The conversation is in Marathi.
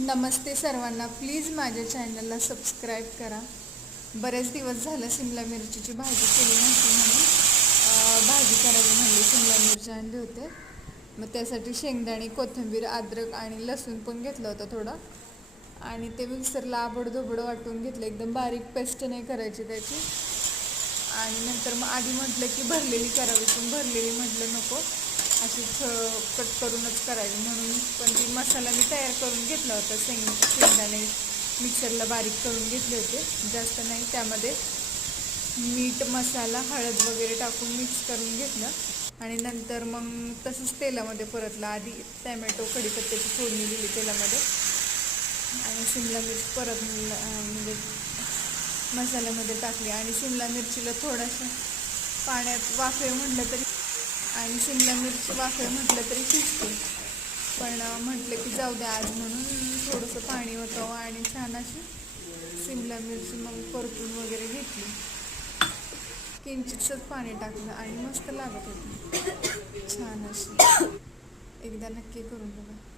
नमस्ते सर्वांना. प्लीज माझ्या चॅनलला सबस्क्राईब करा. बरेच दिवस झालं शिमला मिरचीची भाजी केली नव्हती म्हणून भाजी करावी म्हणली. शिमला मिरची आणले होते, मग त्यासाठी शेंगदाणे, कोथिंबीर, अद्रक आणि लसूण पण घेतलं होतं थोडं, आणि ते मिक्सरला आबडधोबड वाटून घेतलं. एकदम बारीक पेस्ट नाही करायची त्याची. आणि नंतर मग आधी म्हटलं की भरलेली करावी, पण भरलेली म्हटलं नको, अशी कट करूनच करावी म्हणून. पण ती मसाला मी तयार करून घेतला होता. शेंगदाणे मिक्सरला बारीक करून घेतले होते, जास्त नाही. त्यामध्ये मीठ, मसाला, हळद वगैरे टाकून मिक्स करून घेतलं, आणि नंतर मग तसंच तेलामध्ये परतलं. आधी टॅमॅटो, कढीपत्त्याची फोडणी दिली तेलामध्ये, आणि शिमला मिरची परत म्हणजे मसाल्यामध्ये टाकली. आणि शिमला मिरचीला थोडंसं पाण्यात वाफे म्हटलं तरी, आणि शिमला मिरची वाफे म्हटलं तरी शिजते, पण म्हटलं की जाऊ द्या आज म्हणून थोडंसं पाणी होतं आणि छान अशी शिमला मिरची मग परतून वगैरे घेतली. किंचितच पाणी टाकलं आणि मस्त लागत होती छान अशी. एकदा नक्की करून बघा.